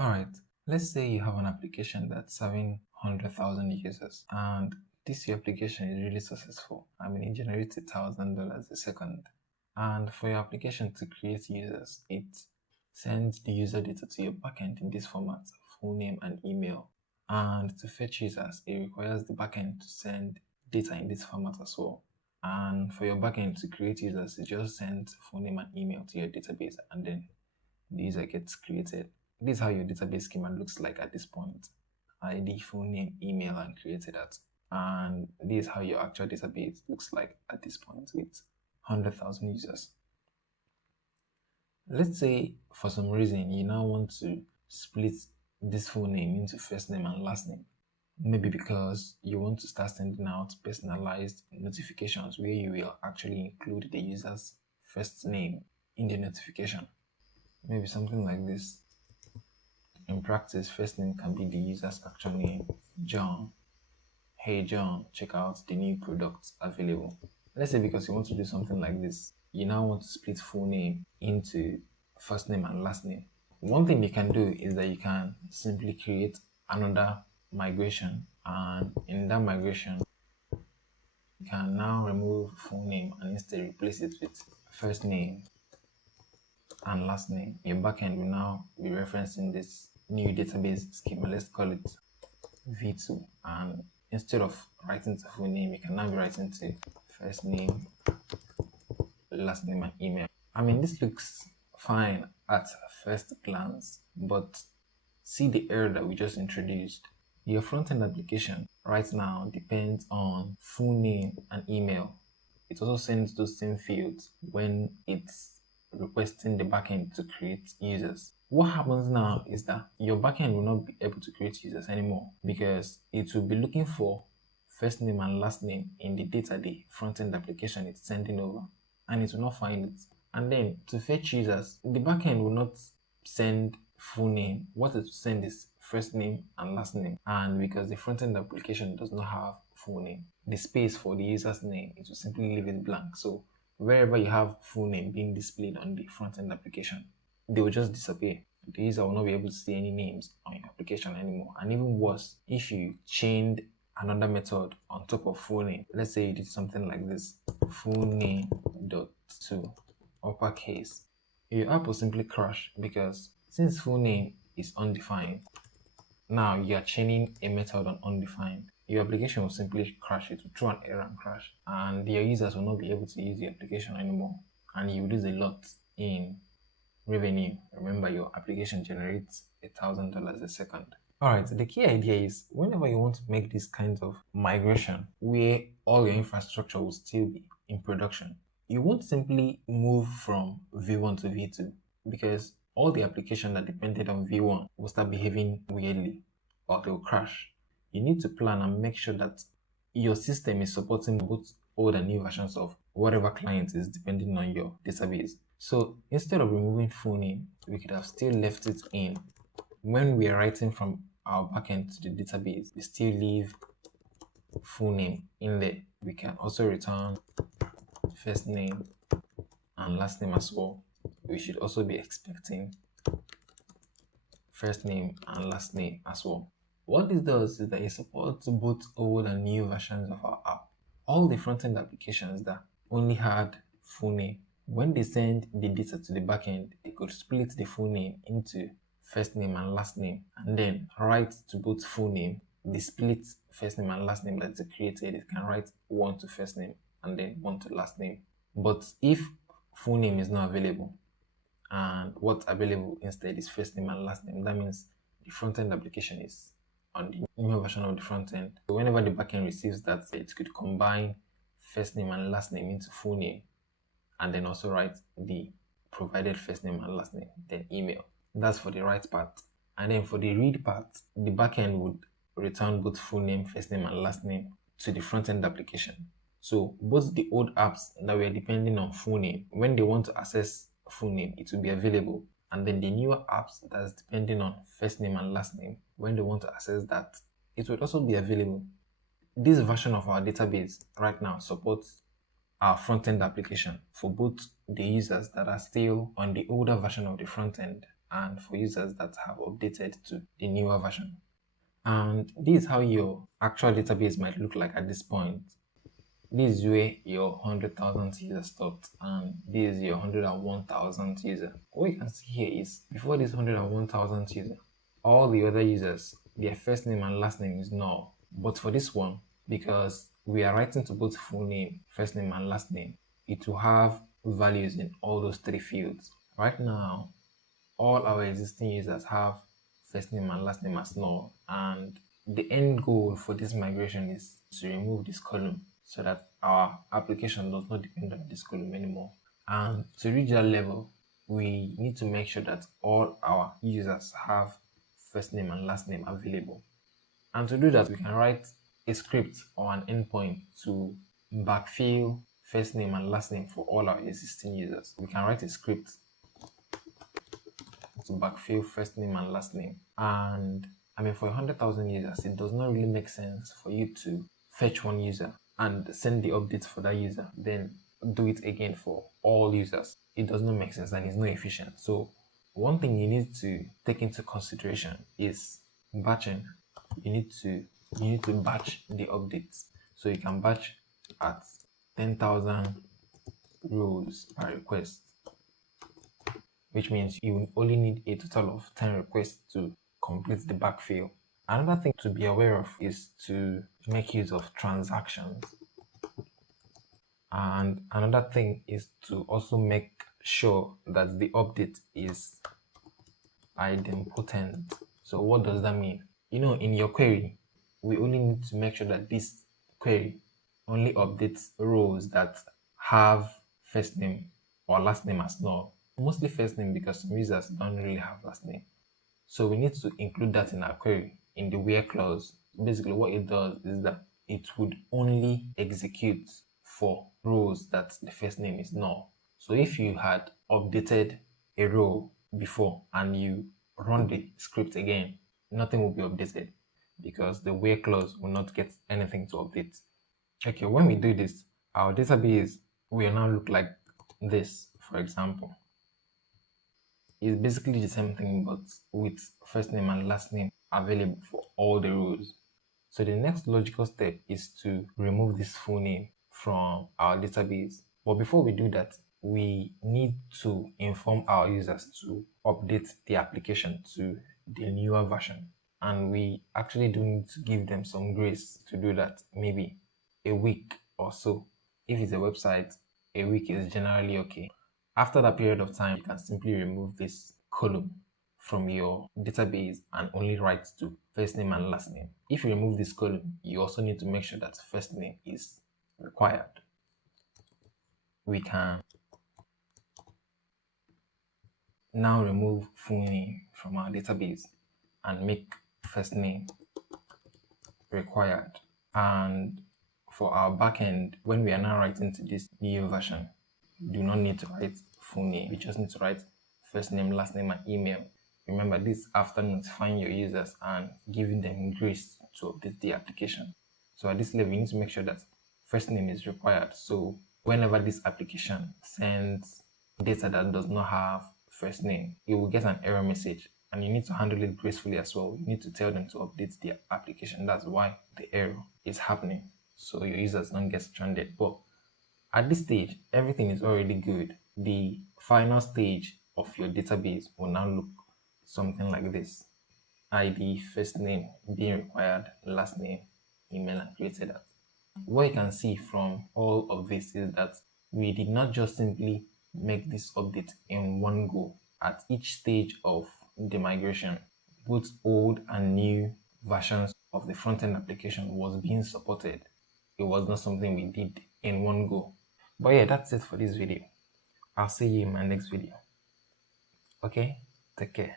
Alright, let's say you have an application that's serving 100,000 users and this your application is really successful. It generates $1,000 a second. And for your application to create users, it sends the user data to your backend in this format, full name and email. And to fetch users, it requires the backend to send data in this format as well. And for your backend to create users, it just sends full name and email to your database and then the user gets created. This is how your database schema looks like at this point. ID, full name, email, and created at. And this is how your actual database looks like at this point with 100,000 users. Let's say for some reason you now want to split this full name into first name and last name. Maybe because you want to start sending out personalized notifications where you will actually include the user's first name in the notification. Maybe something like this. In practice, first name can be the user's actual name, John. Hey John, check out the new products available. Let's say because you want to do something like this, you now want to split full name into first name and last name. One thing you can do is that you can simply create another migration, and in that migration, you can now remove full name and instead replace it with first name and last name. Your backend will now be referencing this new database schema. Let's call it V2. And instead of writing the full name, you can now be writing to first name, last name, and email. This looks fine at first glance, but see the error that we just introduced. Your front-end application right now depends on full name and email. It also sends those same fields when it's requesting the backend to create users. What happens now is that your backend will not be able to create users anymore because it will be looking for first name and last name in the data the front-end application it's sending over, and it will not find it. And then to fetch users, the backend will not send full name. What it will send is first name and last name. And because the front-end application does not have full name, the space for the user's name, it will simply leave it blank. So wherever you have full name being displayed on the front-end application, they will just disappear. The user will not be able to see any names on your application anymore. And even worse, if you chained another method on top of full name, let's say you did something like this, full name dot to uppercase, your app will simply crash because since full name is undefined, now you are chaining a method on undefined. Your application will simply crash. It will throw an error and crash, and your users will not be able to use the application anymore, and you lose a lot in revenue. Remember, your application generates $1,000 a second. Alright, the key idea is whenever you want to make this kind of migration where all your infrastructure will still be in production, you won't simply move from V1 to V2 because all the applications that depended on V1 will start behaving weirdly or they will crash. You need to plan and make sure that your system is supporting both old and new versions of whatever client is depending on your database. So instead of removing full name, we could have still left it in. When we are writing from our backend to the database, we still leave full name in there. We can also return first name and last name as well. We should also be expecting first name and last name as well. What this does is that it supports both old and new versions of our app. All the front-end applications that only had full name, when they send the data to the backend, they could split the full name into first name and last name and then write to both full name. The split first name and last name that they created, it can write one to first name and then one to last name. But if full name is not available and what's available instead is first name and last name, that means the front-end application is on the newer version of the front end. So whenever the backend receives that, it could combine first name and last name into full name and then also write the provided first name and last name, then email. That's for the write part. And then for the read part, the backend would return both full name, first name, and last name to the front end application. So both the old apps that were depending on full name, when they want to access full name, it will be available. And then the newer apps that's depending on first name and last name, when they want to access that, it will also be available. This version of our database right now supports our front-end application for both the users that are still on the older version of the front end and for users that have updated to the newer version. And this is how your actual database might look like at this point. This is where your 100,000 user stopped, and this is your 101,000 user. What you can see here is before this 101,000 user, all the other users, their first name and last name is null. But for this one, because we are writing to both full name, first name, and last name, it will have values in all those three fields. Right now, all our existing users have first name and last name as null, and the end goal for this migration is to remove this column so that our application does not depend on this column anymore. And to reach that level, we need to make sure that all our users have first name and last name available. And to do that, we can write a script or an endpoint to backfill first name and last name for all our existing users. We can write a script to backfill first name and last name. And I mean, for 100,000 users, it does not really make sense for you to fetch one user and send the updates for that user, then do it again for all users. It does not make sense and it's not efficient. So one thing you need to take into consideration is batching. You need to batch the updates. So you can batch at 10,000 rows per request, which means you only need a total of 10 requests to complete the backfill. Another thing to be aware of is to make use of transactions. And another thing is to also make sure that the update is idempotent. So what does that mean? In your query, we only need to make sure that this query only updates rows that have first name or last name as null. Mostly first name because some users don't really have last name. So we need to include that in our query in the where clause. Basically what it does is that it would only execute for rows that the first name is null. So if you had updated a row before and you run the script again, nothing will be updated because the where clause will not get anything to update. Okay, when we do this, our database will now look like this, for example. It's basically the same thing but with first name and last name available for all the rows. So the next logical step is to remove this full name from our database. But before we do that, we need to inform our users to update the application to the newer version. And we actually do need to give them some grace to do that, maybe a week or so. If it's a website, a week is generally okay. After that period of time, you can simply remove this column from your database and only write to first name and last name. If you remove this column, you also need to make sure that first name is required. We can now remove full name from our database and make first name required. And for our backend, when we are now writing to this new version, we do not need to write full name. We just need to write first name, last name, and email. Remember, this after notifying your users and giving them grace to update the application. So at this level, you need to make sure that first name is required. So whenever this application sends data that does not have first name, you will get an error message, and you need to handle it gracefully as well. You need to tell them to update the application. That's why the error is happening, so your users don't get stranded. But at this stage, everything is already good. The final stage of your database will now look something like this: ID, first name being required, last name, email, and created app. What you can see from all of this is that we did not just simply make this update in one go. At each stage of the migration, both old and new versions of the front-end application was being supported. It was not something we did in one go. But yeah, that's it for this video. I'll see you in my next video. Okay, take care.